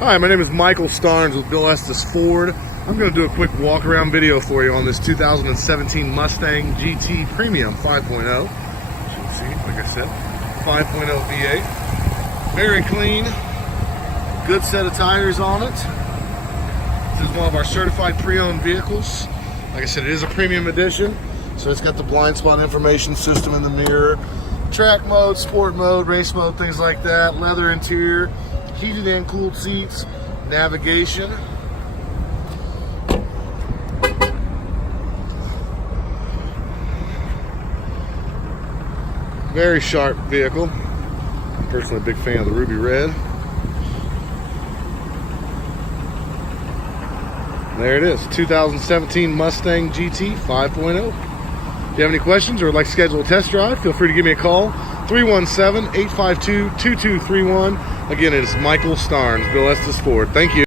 Hi, my name is Michael Starnes with Bill Estes Ford. I'm going to do a quick walk around video for you on this 2017 Mustang GT Premium 5.0. You can see, like I said, 5.0 V8. Very clean, good set of tires on it. This is one of our certified pre-owned vehicles. Like I said, it is a premium edition, so it's got the blind spot information system in the mirror, track mode, sport mode, race mode, things like that, leather interior, heated and cooled seats, navigation. Very sharp vehicle. I'm personally a big fan of the ruby red. There it is, 2017 Mustang GT 5.0. If you have any questions or would like to schedule a test drive, feel free to give me a call, 317-852-2231. Again, it is Michael Starnes, Bill Estes Ford. Thank you.